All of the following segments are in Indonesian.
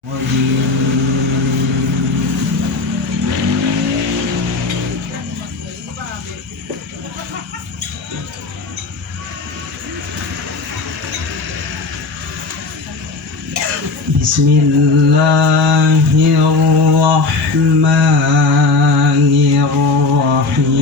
Bismillahirrahmanirrahim.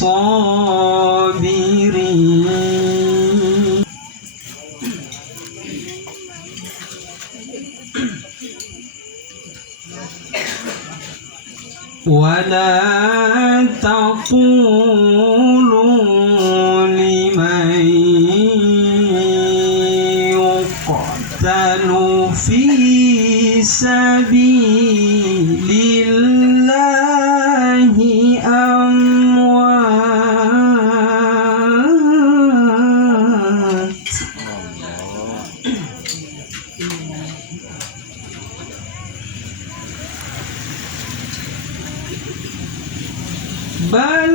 Sabirin. Wala taqulu liman yuqtalu fi sabilillahi amwat. Bal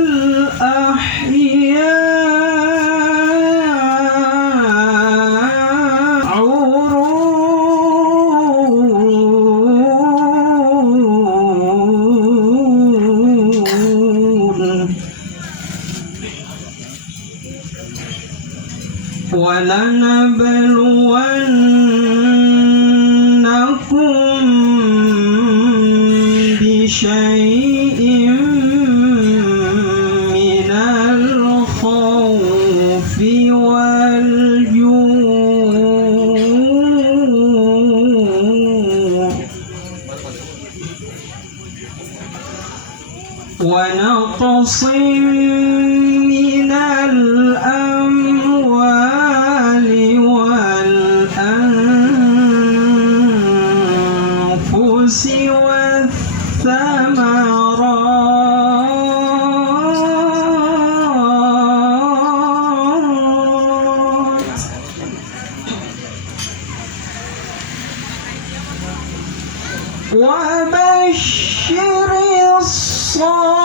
وَلَنَبْلُوَنَّكُمْ بِشَيْءٍ مِّنَ الْخَوْفِ وَالْجُوعِ وَنَقْصٍ مِّنَ الْأَمْوَالِ وَالْأَنفُسِ وَالثَّمَرَاتِ وَبَشِّرِ الصَّابِرِينَ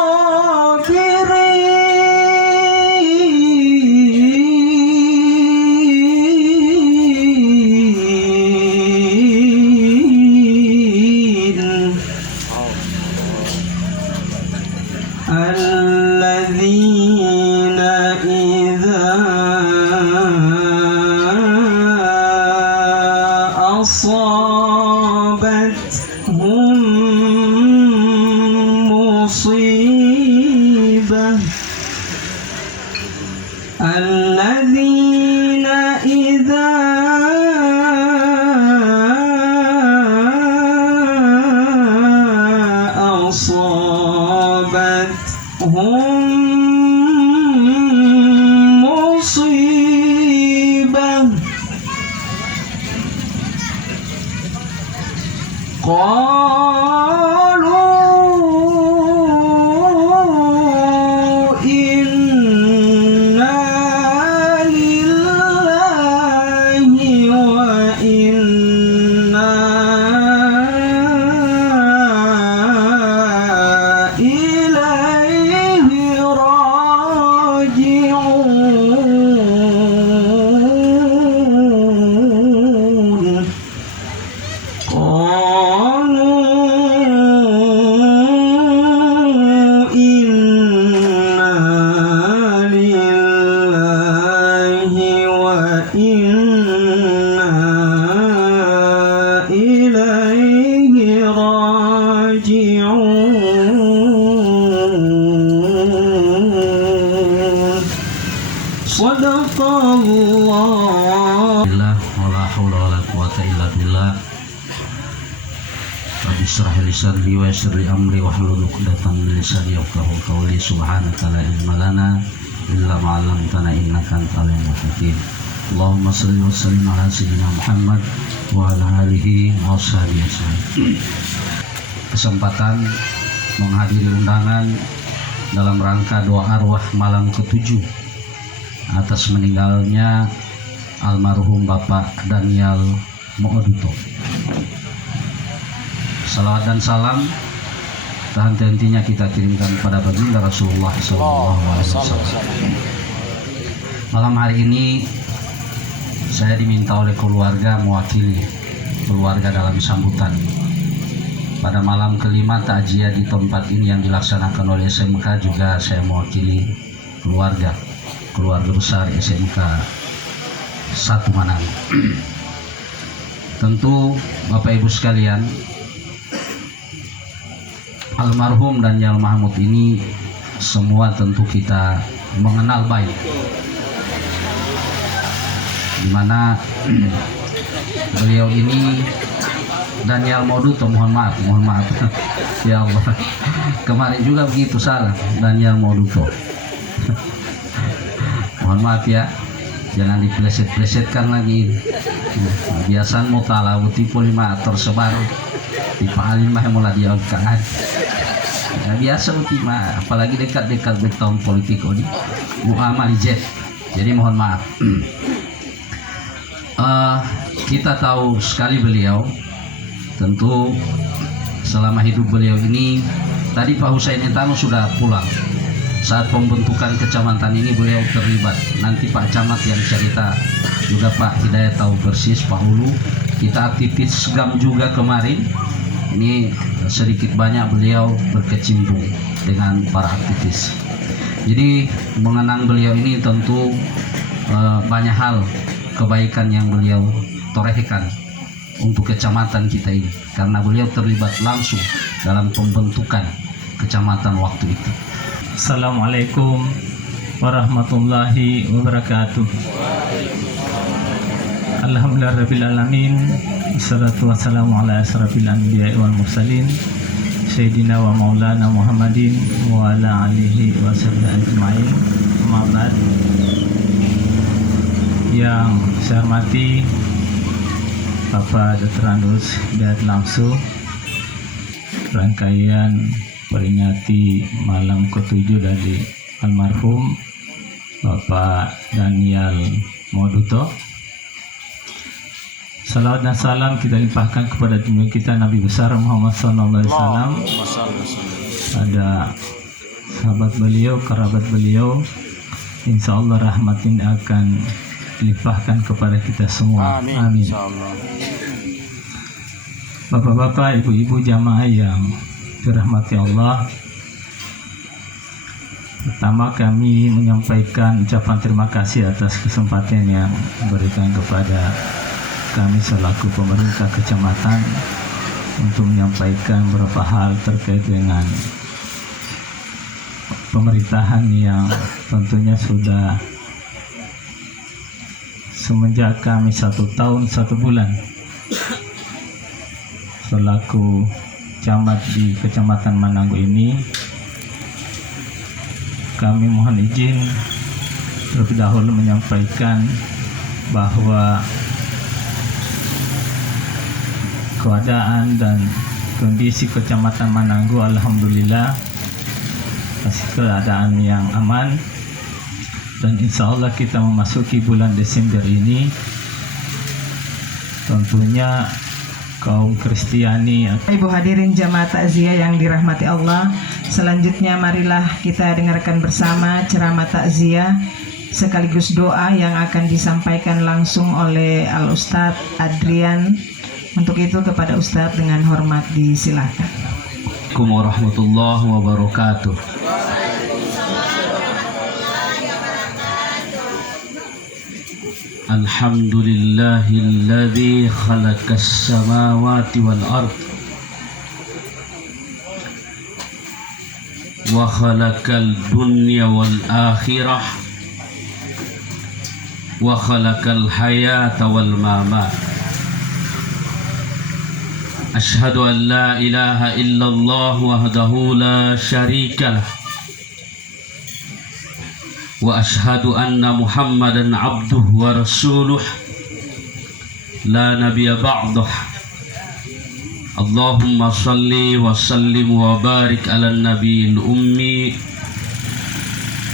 الَّذِينَ إِذَا أَصَابَتْهُم مُّصِيبَةٌ الَّذِينَ إِذَا أَصَابَتْهُم مُّصِيبَةٌ قالوا إنا لله وإنا إليه راجعون. Sadaqallah. Wala haula wala quwata illa billah. Rabbi shrah li sadri wa yassir li amri wahlul 'uqdatam min lisani yafqahu qawli. Subhanaka la ilma lana illa ma 'allamtana innaka antal alimul hakim. Allahumma shalli wa sallim ala sayyidina Muhammad wa ala alihi wa sahbihi. Kesempatan menghadiri undangan dalam rangka doa arwah malam ke-7 atas meninggalnya almarhum Bapak Daniel Mooduto. Salawat dan salam tak henti-hentinya kita kirimkan kepada baginda Rasulullah SAW. Malam hari ini saya diminta oleh keluarga mewakili keluarga dalam sambutan pada malam kelima takziah di tempat ini yang dilaksanakan oleh SMK. Juga saya mewakili keluarga besar SMK 1 Manado. Tentu Bapak Ibu sekalian, almarhum Daniel Mahmud ini semua tentu kita mengenal baik, dimana beliau ini Daniel Mooduto, mohon maaf ya Allah, kemarin juga begitu salah, Daniel Mooduto. Mohon maaf ya, jangan dipleset-plesetkan lagi. Biasanya mau talawuti polima tersebar di palimah mulai diangkat. Ya, biasa utima, apalagi dekat-dekat bertahun politik ini Muhammad Jet. Jadi mohon maaf. Kita tahu sekali beliau, tentu selama hidup beliau ini, tadi Pak Husain Etano sudah pulang. Saat pembentukan kecamatan ini beliau terlibat. Nanti Pak Camat yang cerita, juga Pak Hidayat tahu persis, Pak Hulu. Kita aktivis GAM juga kemarin. Ini sedikit banyak beliau berkecimpung dengan para aktivis. Jadi mengenang beliau ini tentu banyak hal kebaikan yang beliau torehkan untuk kecamatan kita ini, karena beliau terlibat langsung dalam pembentukan kecamatan waktu itu. Assalamualaikum warahmatullahi wabarakatuh. Alhamdulillahirabbil alamin. Wassalatu wassalamu ala asrafil anbiya'i wal mursalin Sayyidina wa maulana Muhammadin wa ala alihi wa sahbihi ajma'in. Amma ba'd. Yang saya hormati Bapak Dr. Andus Hidayat Lamsu, rangkaian peringati malam ke-7 dari almarhum Bapak Daniel Mooduto. Salawat dan salam kita limpahkan kepada junjungan kita Nabi besar Muhammad SAW. Ada sahabat beliau, kerabat beliau. Insya Allah rahmat ini akan dilimpahkan kepada kita semua. Amin. Bapak-bapak, ibu-ibu jamaah yang dirahmati Allah, pertama kami menyampaikan ucapan terima kasih atas kesempatan yang diberikan kepada kami selaku pemerintah kecamatan untuk menyampaikan beberapa hal terkait dengan pemerintahan yang tentunya sudah semenjak kami 1 tahun 1 bulan selaku camat di Kecamatan Manado ini. Kami mohon izin terlebih dahulu menyampaikan bahwa keadaan dan kondisi Kecamatan Manado alhamdulillah masih keadaan yang aman, dan insya Allah kita memasuki bulan Desember ini tentunya kaum Kristiani. Ibu hadirin jamaah takziah yang dirahmati Allah, selanjutnya marilah kita dengarkan bersama ceramah takziah sekaligus doa yang akan disampaikan langsung oleh Al-Ustadz Adrian. Untuk itu kepada Ustadz dengan hormat disilakan. Assalamualaikum warahmatullahi wabarakatuh. Alhamdulillahilladzi khalaqas samawati wal ard wa khalaqal dunya wal akhirah wa khalaqal hayata wal mamat. Ashhadu an la ilaha illallah wahdahu la syarika lah wa ashhadu anna Muhammadan abduhu wa rasuluh la nabiyya ba'dah. Allahumma salli wa sallim wa barik ala nabiyil ummi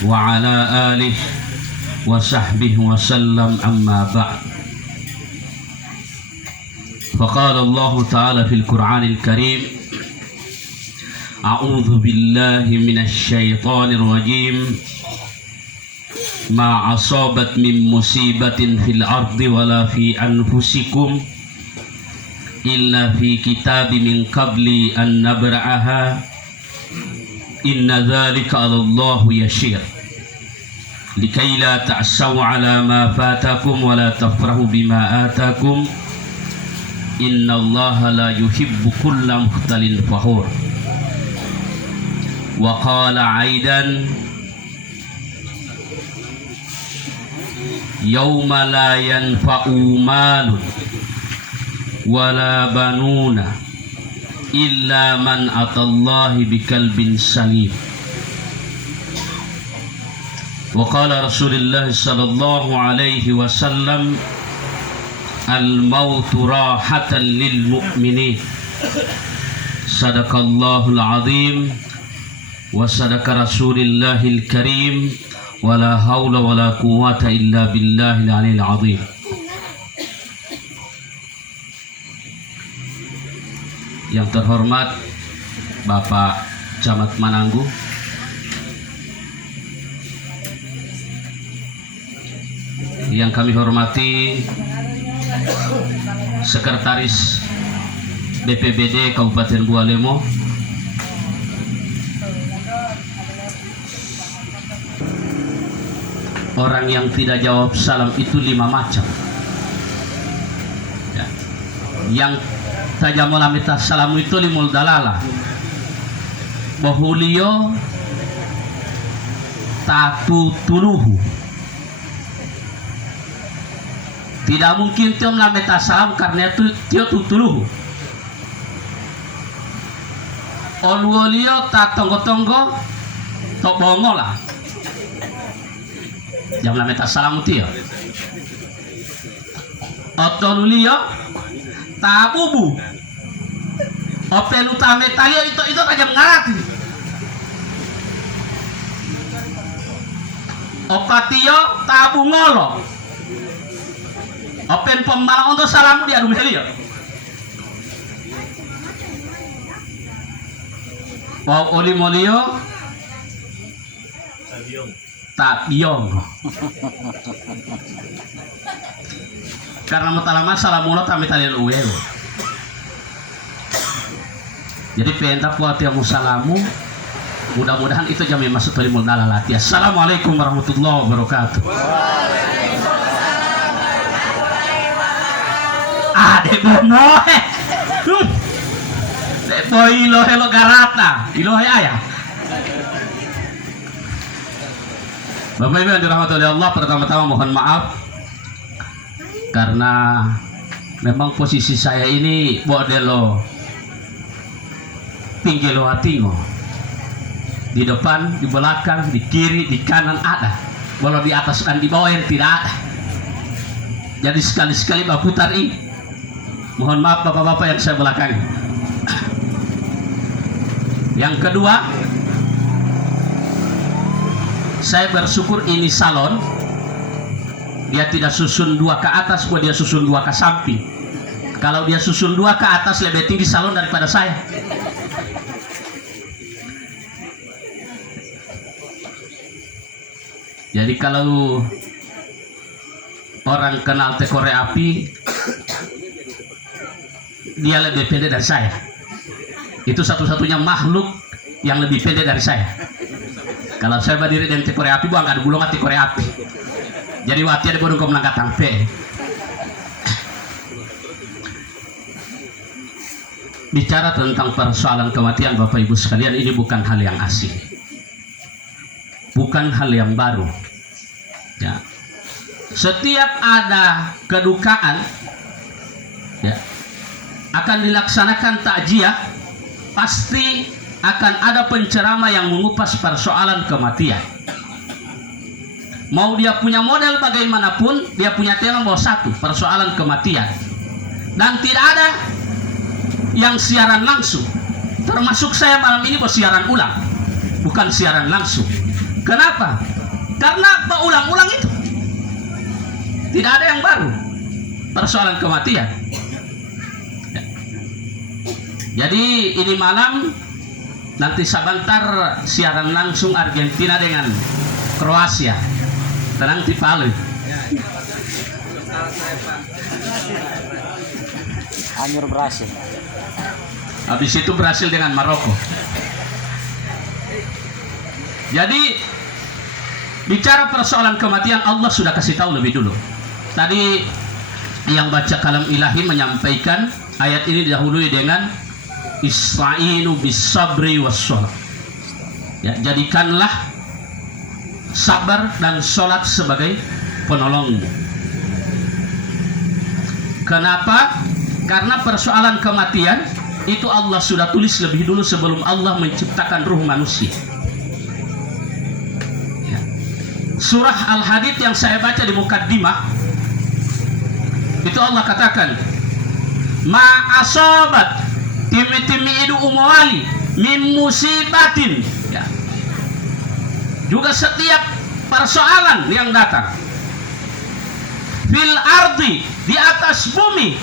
وعلى آله وصحبه وسلم أما بعد فقال الله تعالى في القرآن الكريم أعوذ بالله من الشيطان الرجيم ما أصابت من مصيبة في الأرض ولا في أنفسكم إلا في كتاب من قبل أن نبرأها إن ذلك على الله يسير لكي لا تعسوا على ما فاتكم ولا تفرحوا بما آتاكم إن الله لا يحب كل مختال فخور وقال أيضا يوم لا ينفع مال ولا بنون إلا من أتى الله بقلب سليم وقال رسول الله صلى الله عليه وسلم الموت راحة للمؤمنين صدق الله العظيم وصدق رسول الله الكريم ولا حول ولا قوة إلا بالله العلي العظيم. Yang terhormat Bapak Camat Mananggu, yang kami hormati Sekretaris BPBD Kabupaten Bualemo, orang yang tidak jawab salam itu 5 macam ya. Yang saja melamita salamu itu limul dalala bahulio tatu tuluhu. Tidak mungkin dia melamita salam karena itu dia tutuluhu. Olwolio tak tonggo-tonggo tok bongola. Jam lameta salam dia. Otolulio tabubu. Open utame talio itu aja mengarati. Opatio tabu ngolo. Open pemalang untuk salamu di adu helio. Wow olimolio tabiong. Karena mutalama salamulo tamit talil uweo. Jadi perintah buat yang musalamu, mudah-mudahan itu jami masuk talimul dalalati. Assalamualaikum warahmatullahi wabarakatuh. Dek bono dek boy ilohe lo garata ilohe ayah. Bapak Ibu yang dirahmati oleh Allah, pertama-tama mohon maaf karena memang posisi saya ini bodelo pinggelo atingo, di depan, di belakang, di kiri, di kanan ada, walau di atas dan di bawah yang tidak ada. Jadi sekali-sekali Bapak putar ini. Mohon maaf bapak-bapak yang saya belakangi. Yang kedua, saya bersyukur ini salon dia tidak susun 2 ke atas, dia susun 2 ke samping. Kalau dia susun 2 ke atas lebih tinggi salon daripada saya. Jadi kalau orang kenal tekore api, dia lebih pendek dari saya. Itu satu-satunya makhluk yang lebih pendek dari saya. Kalau saya berdiri dengan tekore api, buang ada gulungan tekore api. Jadi waktu ada bodong kau menangkat tangpe. Bicara tentang persoalan kematian Bapak Ibu sekalian, ini bukan hal yang asing, bukan hal yang baru. Ya. Setiap ada kedukaan, ya, akan dilaksanakan takjiah, pasti akan ada penceramah yang mengupas persoalan kematian. Mau dia punya model bagaimanapun, dia punya tema bahwa satu, persoalan kematian. Dan tidak ada yang siaran langsung. Termasuk saya malam ini bersiaran ulang, bukan siaran langsung. Kenapa? Karena berulang-ulang itu. Tidak ada yang baru. Persoalan kematian. Ya. Jadi ini malam nanti sebentar siaran langsung Argentina dengan Kroasia. Tenang di Palu. Amir berhasil. Habis itu berhasil dengan Maroko. Jadi bicara persoalan kematian Allah sudah kasih tahu lebih dulu. Tadi yang baca kalam ilahi menyampaikan ayat ini didahului dengan Ista'inu bis sabri was sholat. Ya, jadikanlah sabar dan sholat sebagai penolongmu. Kenapa? Karena persoalan kematian itu Allah sudah tulis lebih dulu sebelum Allah menciptakan ruh manusia. Ya. Surah Al-Hadid yang saya baca di mukaddimah itu Allah katakan, ma asobat timi-timi idu umawali min musibatin. Ya. Juga setiap persoalan yang datang fil ardi, di atas bumi,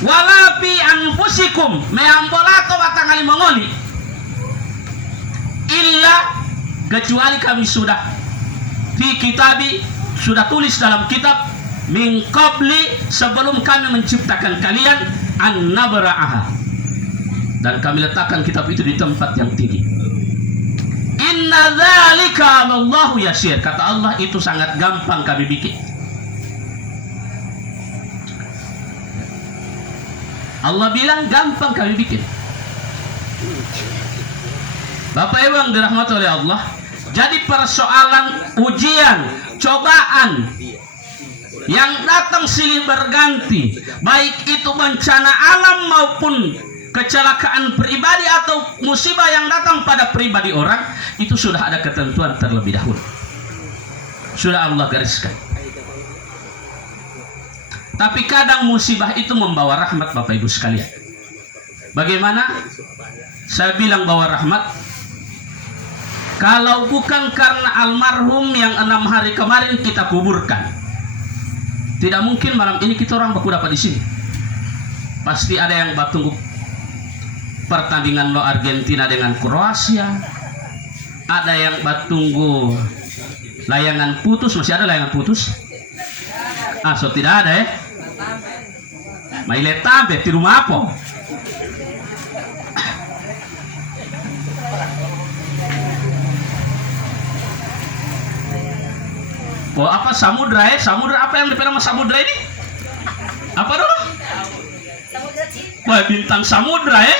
wala bi anfusikum meambolato batangali mengoli, illa kecuali kami sudah fi kitabi, sudah tulis dalam kitab, min qabli, sebelum kami menciptakan kalian, an nabra'aha, dan kami letakkan kitab itu di tempat yang tinggi. Inna dzalika 'alallahu yasir, kata Allah itu sangat gampang kami bikin. Allah bilang gampang kami bikin. Bapak Ibu yang dirahmati oleh Allah, jadi persoalan ujian, cobaan yang datang silih berganti, baik itu bencana alam maupun kecelakaan pribadi atau musibah yang datang pada pribadi orang, itu sudah ada ketentuan terlebih dahulu. Sudah Allah gariskan. Tapi kadang musibah itu membawa rahmat, Bapak Ibu sekalian. Bagaimana? Saya bilang bawa rahmat. Kalau bukan karena almarhum yang 6 hari kemarin kita kuburkan, tidak mungkin malam ini kita orang baku dapat di sini. Pasti ada yang batunggu pertandingan lo Argentina dengan Kroasia. Ada yang batunggu layangan putus, masih ada layangan putus? So tidak ada ya? Maile tabe di rumah apa? Oh, apa samudra ya? Samudra apa yang dipegang sama samudra ini? Apa dulu? Wah, bintang samudra ya?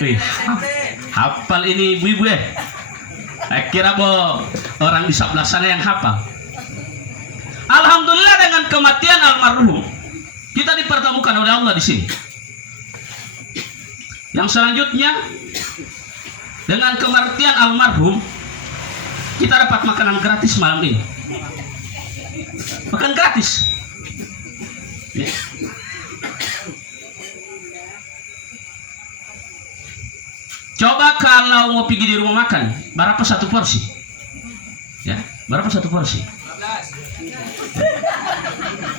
Wih, hafal ini ibu-ibu ya? Saya kira bahwa orang di sebelah sana yang hafal. Alhamdulillah dengan kematian almarhum kita dipertemukan oleh Allah di sini. Yang selanjutnya dengan kematian almarhum kita dapat makanan gratis malam ini. Makan gratis. Ya. Coba kalau mau pergi di rumah makan, berapa satu porsi? Ya, berapa satu porsi?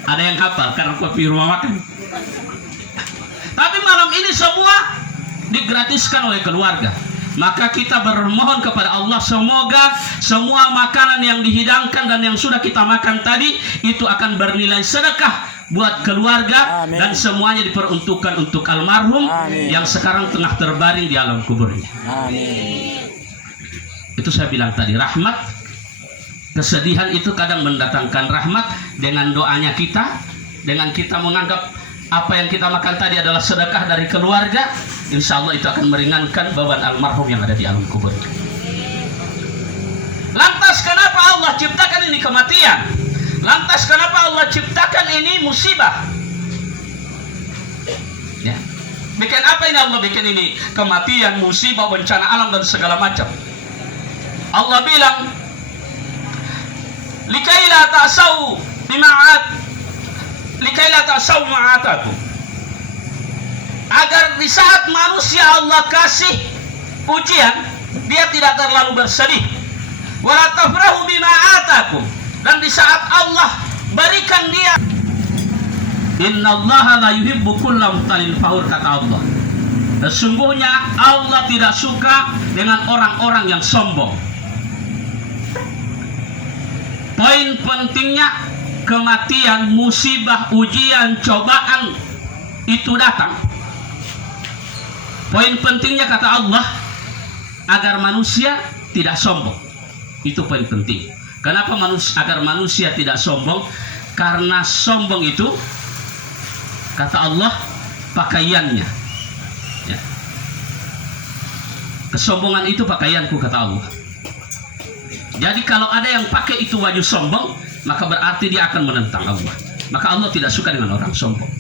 Ada yang hafal karena kopi rumah makan. Tapi malam ini semua digratiskan oleh keluarga. Maka kita bermohon kepada Allah, semoga semua makanan yang dihidangkan dan yang sudah kita makan tadi itu akan bernilai sedekah buat keluarga. Amin. Dan semuanya diperuntukkan untuk almarhum. Amin. Yang sekarang tengah terbaring di alam kuburnya. Amin. Itu saya bilang tadi, rahmat. Kesedihan itu kadang mendatangkan rahmat dengan doanya kita, dengan kita menganggap apa yang kita makan tadi adalah sedekah dari keluarga. Insya Allah itu akan meringankan beban almarhum yang ada di alam kubur. Lantas kenapa Allah ciptakan ini kematian? Lantas kenapa Allah ciptakan ini musibah? Ya. Bikin apa ini Allah bikin ini? Kematian, musibah, bencana alam dan segala macam. Allah bilang, likaila ta'sau ma'atakum, agar di saat manusia Allah kasih ujian, dia tidak terlalu bersedih. Wala tafrahu bima atakum. Dan di saat Allah berikan dia, innallaha la yuhibbu kulla mukhtalin fakhur, kata Allah. Sesungguhnya Allah tidak suka dengan orang-orang yang sombong. Poin pentingnya, kematian, musibah, ujian, cobaan itu datang. Poin pentingnya kata Allah, agar manusia tidak sombong. Itu poin penting. Kenapa agar manusia tidak sombong? Karena sombong itu, kata Allah, pakaiannya. Ya. Kesombongan itu pakaianku, kata Allah. Jadi kalau ada yang pakai itu baju sombong, maka berarti dia akan menentang Allah. Maka Allah tidak suka dengan orang sombong.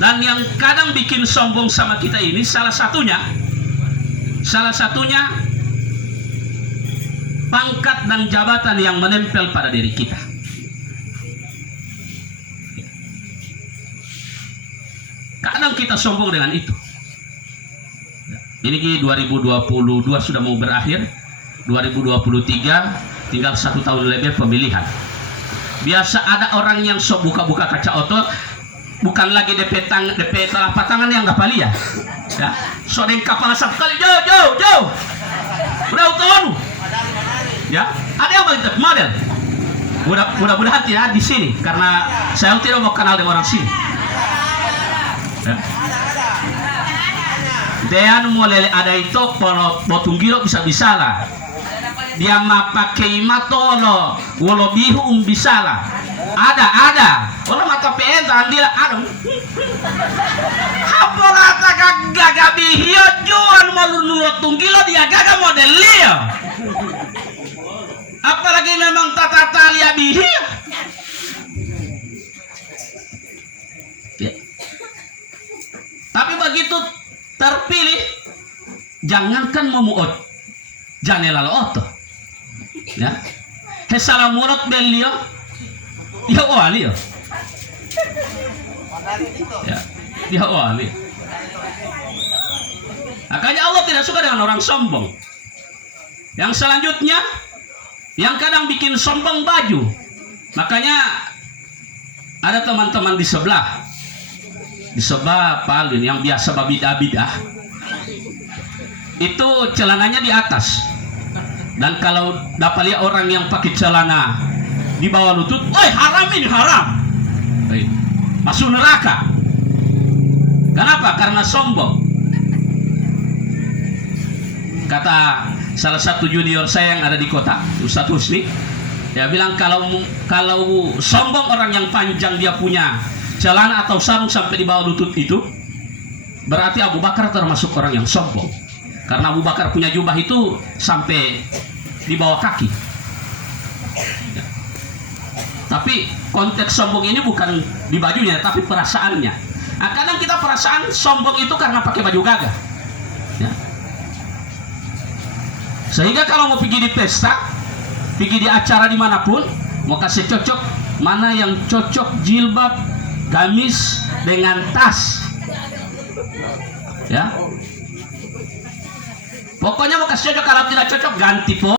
Dan yang kadang bikin sombong sama kita ini, salah satunya pangkat dan jabatan yang menempel pada diri kita. Kadang kita sombong dengan itu. Ini 2022 sudah mau berakhir, 2023 tinggal 1 tahun lebih pemilihan. Biasa ada orang yang sok buka-buka kaca oto, bukan lagi DP telapak tangan yang gak palia. Ya, sok dengan kepala satu kali, jauh. Udah tahun. Ya, ada yang begitu model. Mudah-mudahan tidak di sini, karena saya tidak mau kenal dengan orang sini. Ya. Dean mulai ada itu kalau botunggiro bisa lah. Dia pakai matolo, wolo bihu bisa lah. Ada. Wala mata penta andila ada. Hapola tak gaga bihio juan malu tunggilo dia gaga model dia. Apalagi memang tata talia bihio. Ya. Tapi begitu terpilih, jangankan memuot, jangan lalu oto. Ya, hesalamunot belio, dia wali ya. Ya, dia wali. Makanya Allah tidak suka dengan orang sombong. Yang selanjutnya, yang kadang bikin sombong baju. Makanya ada teman-teman di sebelah Palin yang biasa babidah, itu celananya di atas. Dan kalau dapat lihat orang yang pakai celana di bawah lutut, oi haram ini, haram. Masuk neraka. Kenapa? Karena sombong. Kata salah satu junior saya yang ada di kota, Ustadz Husni, dia bilang kalau sombong orang yang panjang dia punya celana atau sarung sampai di bawah lutut itu, berarti Abu Bakar termasuk orang yang sombong. Karena Abu Bakar punya jubah itu sampai di bawah kaki. Ya. Tapi konteks sombong ini bukan di bajunya, tapi perasaannya. Nah, kadang kita perasaan sombong itu karena pakai baju gagah. Ya. Sehingga kalau mau pergi di pesta, pergi di acara dimanapun, mau kasih cocok, mana yang cocok jilbab, gamis dengan tas. Ya. Pokoknya mau kasih cocok, kalau tidak cocok ganti po.